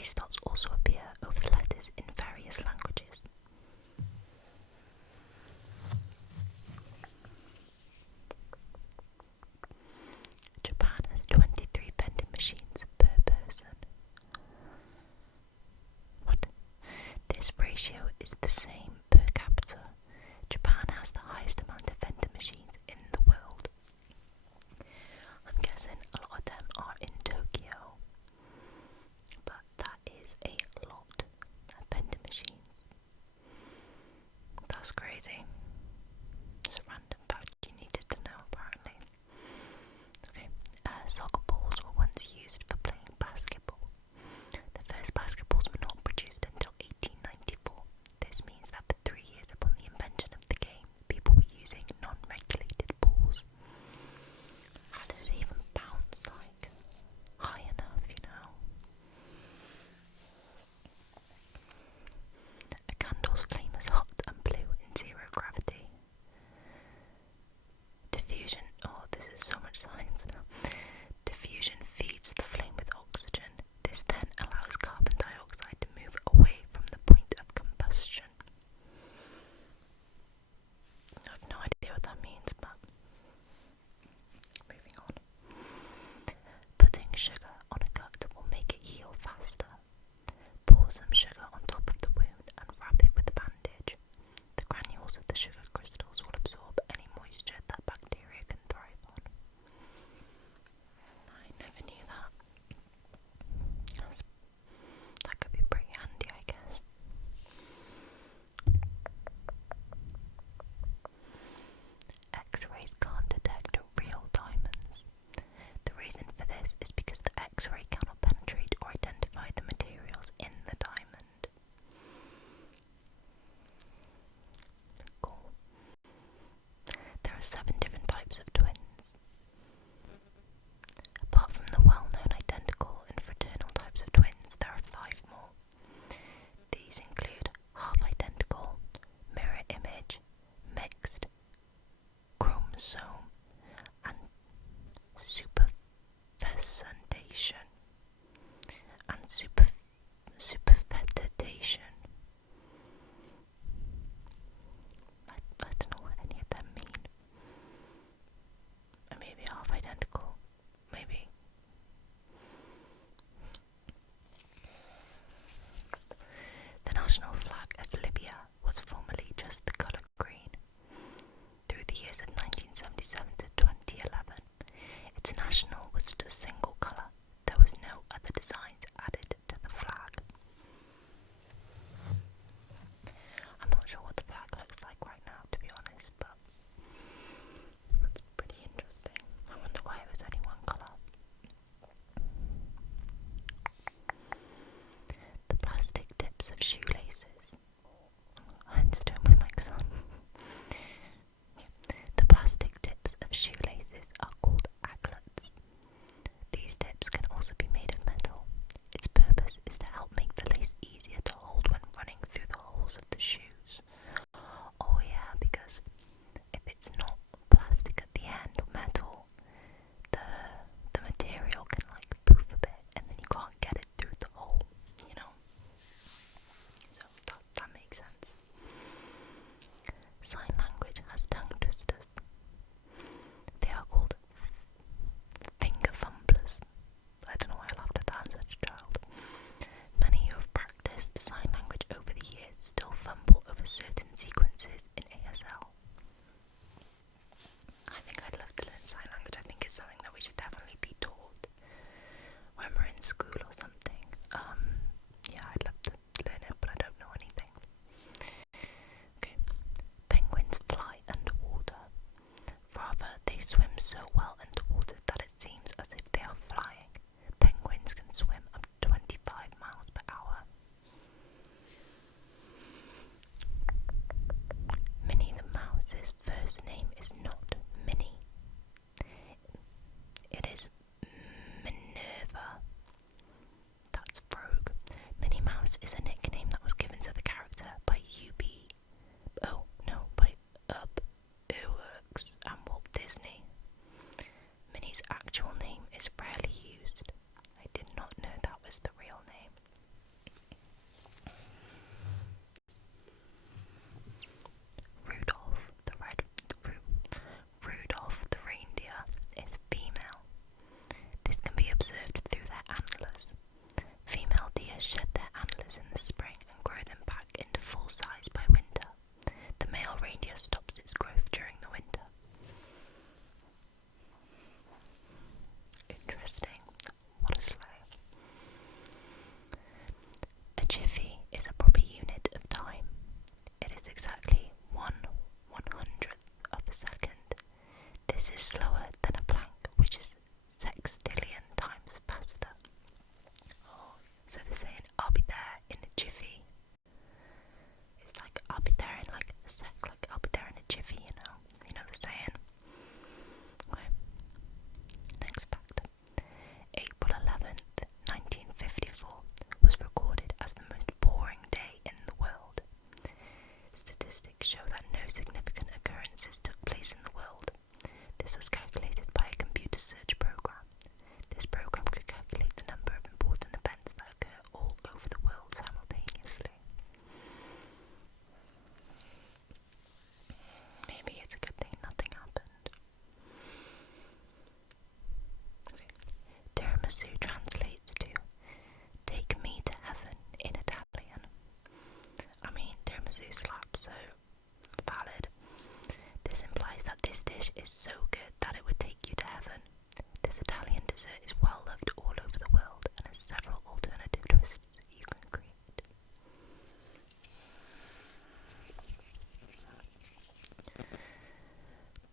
These dots also appear over the letters in various languages. Japan has 23 vending machines per person. What? This ratio is the same per capita. Japan has the highest amount of vending machines in the world. I'm guessing a lot of them are in Tokyo, but that is jiffy is a proper unit of time. It is exactly 1/100th of a second. This is slower than a blank, which is sextillion times faster. Oh, so they're saying, I'll be there in a jiffy. It's like, I'll be there in like a sec, like I'll be there in a jiffy, you know? You know the saying? Okay. Next fact. April 11th, 1954 was recorded as the most boring day in the world. Statistics show that no significant occurrences took place in the world. This was calculated by a computer search program. This program could calculate the number of important events that occur all over the world simultaneously. Maybe it's a good thing nothing happened. Okay. Tiramisu translates to "take me to heaven" in Italian. I mean, tiramisu slaps, so valid. This implies that this dish is so good that it would take you to heaven. This Italian dessert is well loved all over the world and has several alternative twists you can create.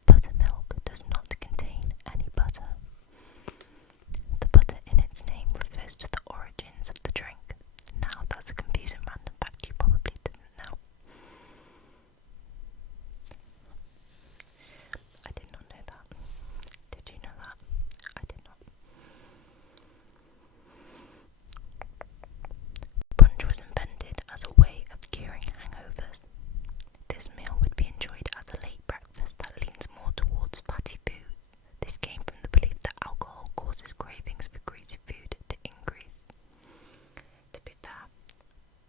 Buttermilk does not contain any butter. The butter in its name refers to the origins of the drink. Now that's a confusing random fact you probably didn't know. I did not know that. Did you know that? I did not. Brunch was invented as a way of curing hangovers. This meal would be enjoyed as a late breakfast that leans more towards fatty foods. This came from the belief that alcohol causes cravings for greasy food to increase. To be fair,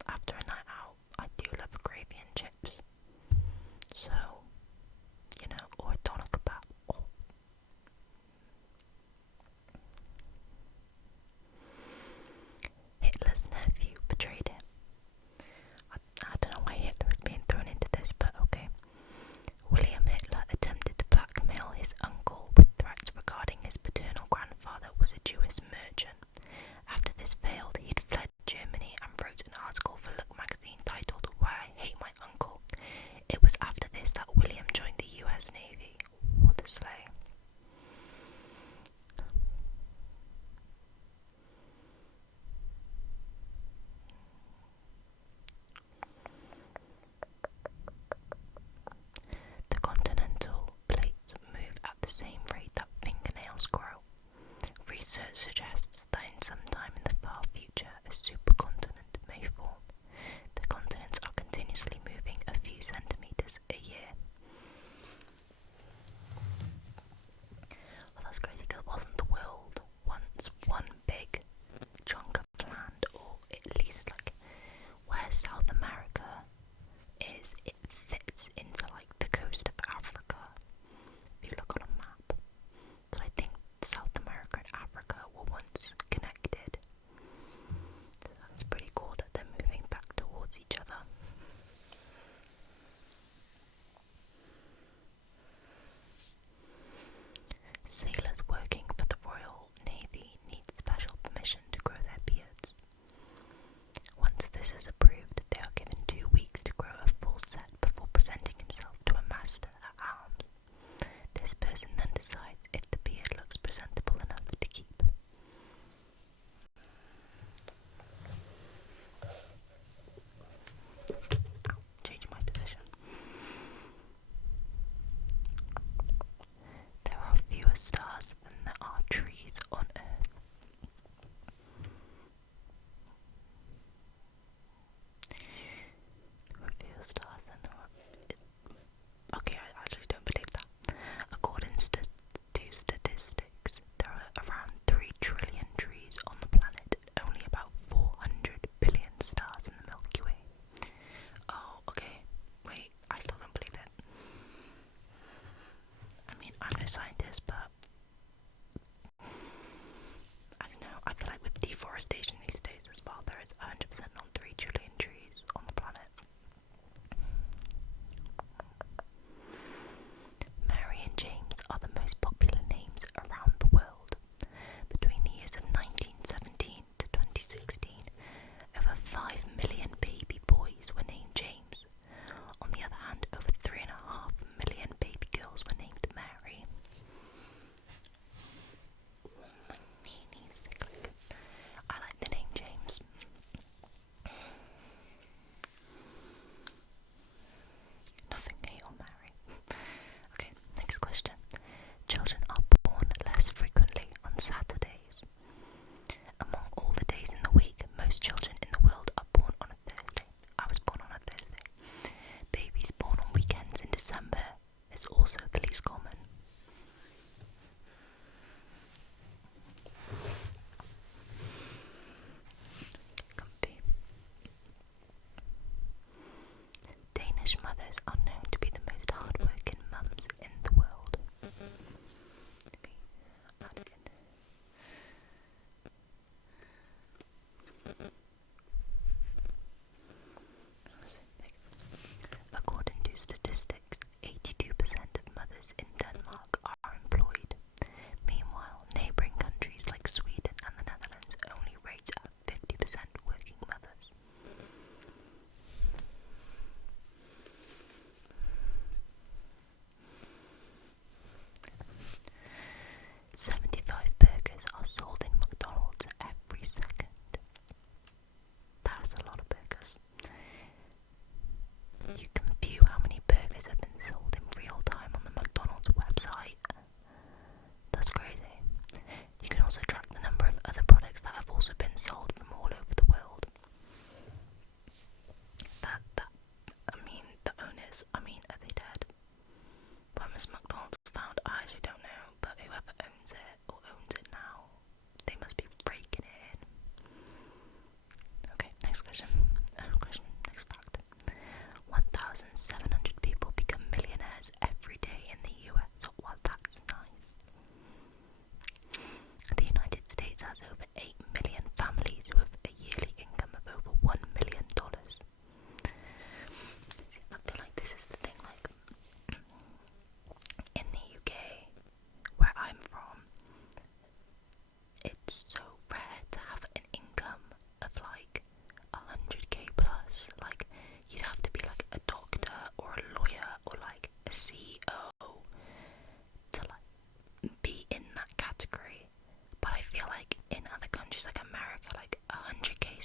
after a night out, I do love a gravy and chips. So, you know, or a doner kebab. Oh. Hitler's nephew betrayed him. I don't know why Hitler is being thrown into this, but okay. William Hitler attempted to blackmail his uncle with threats regarding his paternal grandfather was a Jewish merchant. After this failed, he'd fled Germany and wrote an article for Look magazine titled "Why I Hate My Uncle." It was after this that William joined the US Navy. What a slay. The continental plates move at the same rate that fingernails grow. Research suggests that in some time in the far future a supercontinent may form. The continents are continuously moving a few centimeters a year. Well, that's crazy, because wasn't the world once one big chunk of land, or at least like where South America is, it fits into like the coast of Africa if you look on a map. So I think South America and Africa were once connected. So that's pretty cool that they're moving back towards each other. Sailors working for the Royal Navy need special permission to grow their beards. Once this is approved, they are given 2 weeks to grow a full set before presenting himself to a master at arms. This person then decides if the beard looks presentable enough to keep. Ow, changing my position. There are fewer stars than there are trees on Earth.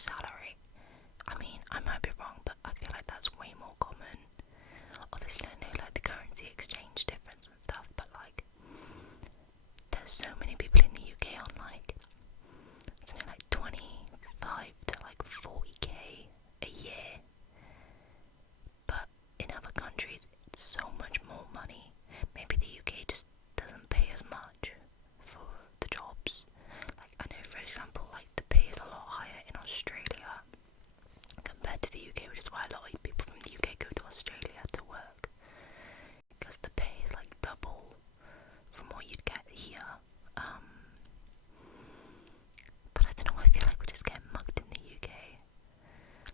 salary. I mean, I might be wrong, but I feel like that's way more common. Obviously, I know like the currency exchange difference and stuff, but like, there's so many people in the UK on like, it's only like 25 to like 40k a year. But in other countries, it's so much more money. Maybe the UK just doesn't pay as much for the jobs. Like, I know, for example, like the pay is a lot higher in Australia compared to the UK, which is why a lot of people from the UK go to Australia to work, because the pay is like double from what you'd get here. But I don't know, I feel like we just get mugged in the UK.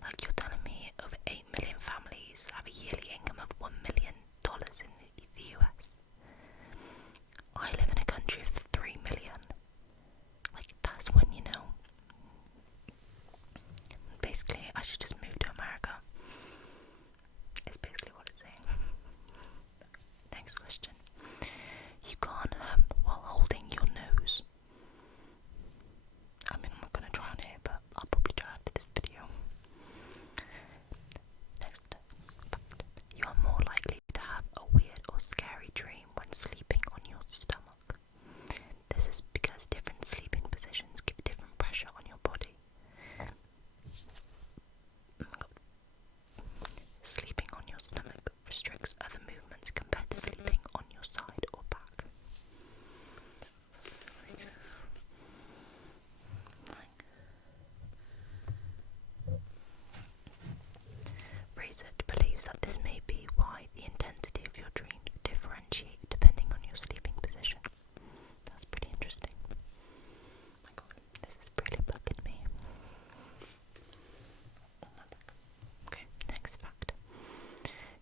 Like, you're telling me over 8 million families have a yearly income of $1 million in the US. I live in a country of 3 million. Like, that's when, you know, basically I should just move to America. It's basically what it's saying. Next question. You can't while holding your nose. I mean, I'm not gonna try on here, but I'll probably try after this video. Next fact. You are more likely to have a weird or scary dream when sleeping on your stomach. This is because different sleeping positions give different pressure on your body. Sleeping on your stomach restricts other movements compared to sleeping on your side or back. Research believes that this may be why the intensity of your dreams differentiate depending on your sleeping position. That's pretty interesting. Oh my god, this is really bugging me. Oh my back. Okay, next fact.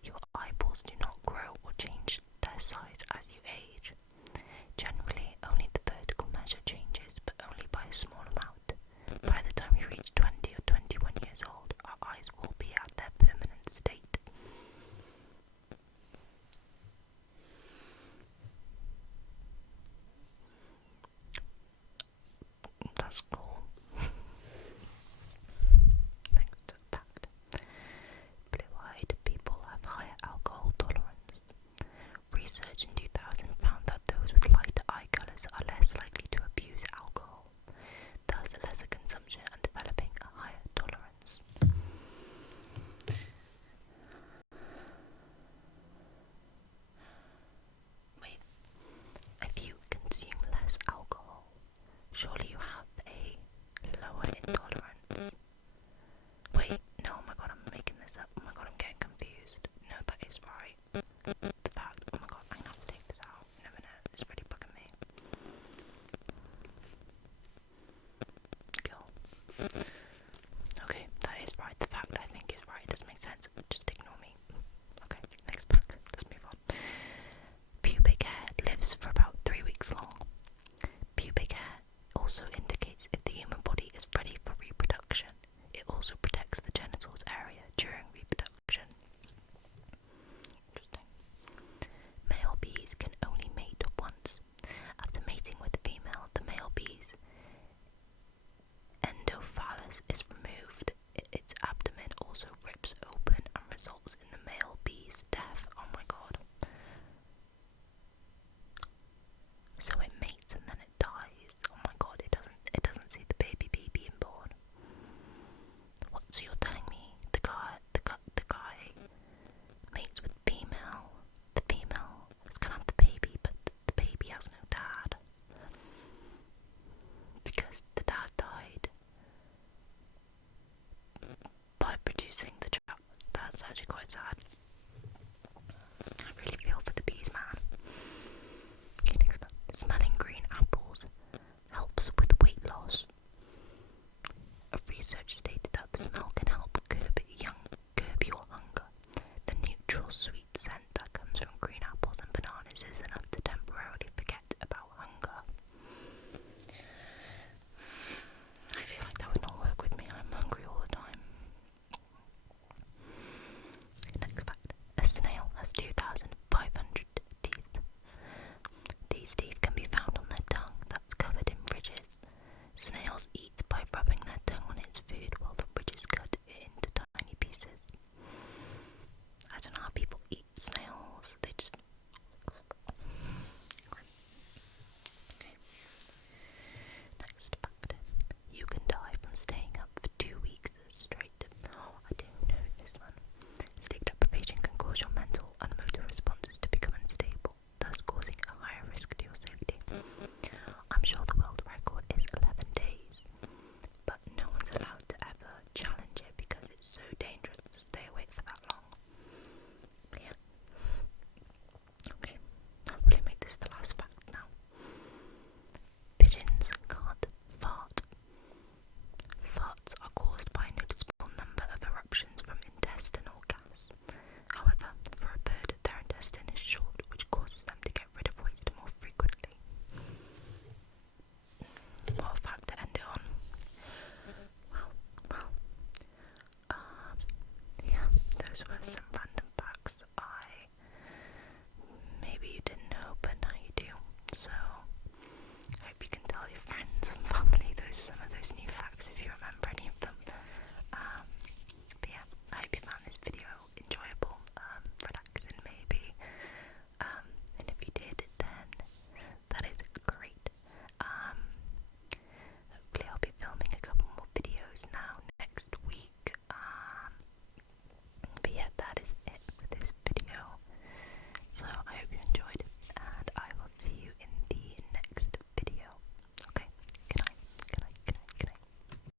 Your eyeballs do not grow or change their size as you age. Generally, only the vertical measure changes, but only by a small amount. By the time you reach 20 or 21 years old, our eyes will be at their permanent state. That's cool. Next fact. Blue-eyed people have higher alcohol tolerance. Research in 2000 found that those with lighter eye colours are less likely to abuse alcohol, thus lesser consumption and developing a higher tolerance. Wait, if you consume less alcohol, surely you have a lower intolerance. Wait, no, oh my god, I'm making this up. Oh my god, I'm getting confused. No, that is right. The fact, oh my god, I'm gonna have to take this out. Never know, it's really bugging me. Cool. Okay, that is right. The fact, I think, is right. It doesn't make sense. Just ignore me. Okay, next fact. Let's move on. Pubic hair lives for about 3 weeks long. Pubic hair also indicates if the human body is ready for reproduction. It also protects the genitals area during reproduction. Interesting. Male bees can only mate once. After mating with the female, the male bee's endophallus is removed. Its abdomen also rips open and results in the male bee's death. Oh my god. So it mates and then it dies. Oh my god, it doesn't see the baby bee being born. What, so you're telling me the guy mates with female, the female is gonna have the baby, but the baby has no dad because the dad died by producing the child. That's actually quite sad. I really feel for the bees, man. Okay, next up. Smelling green apples helps with weight loss. A research stated